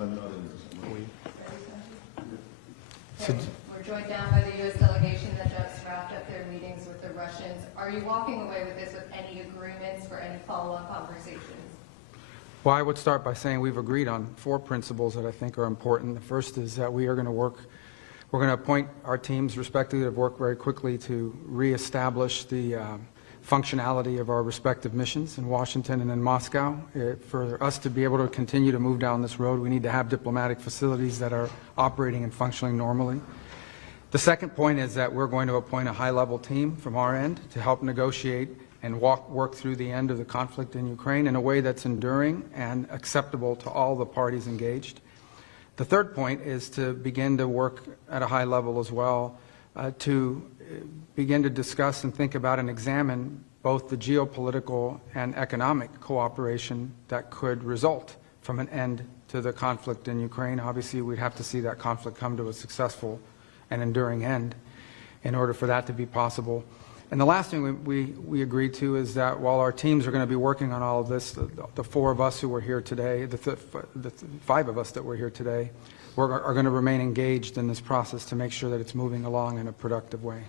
Okay. We're joined down by the U.S. delegation that just wrapped up their meetings with the Russians. Are you walking away with this with any agreements for any follow-up conversations? Well, I would start by saying we've agreed on 4 principles that I think are important. The first is that we're going to appoint our teams respectively to work very quickly to reestablish the functionality of our respective missions in Washington and in Moscow. For us to be able to continue to move down this road, we need to have diplomatic facilities that are operating and functioning normally. The second point is that we're going to appoint a high-level team from our end to help negotiate and work through the end of the conflict in Ukraine in a way that's enduring and acceptable to all the parties engaged. The third point is to begin to work at a high level as well to begin to discuss and think about and examine both the geopolitical and economic cooperation that could result from an end to the conflict in Ukraine. Obviously, we'd have to see that conflict come to a successful and enduring end in order for that to be possible. And the last thing we agreed to is that while our teams are going to be working on all of this, the 4 of us who were here today, the 5 of us that were here today, are going to remain engaged in this process to make sure that it's moving along in a productive way.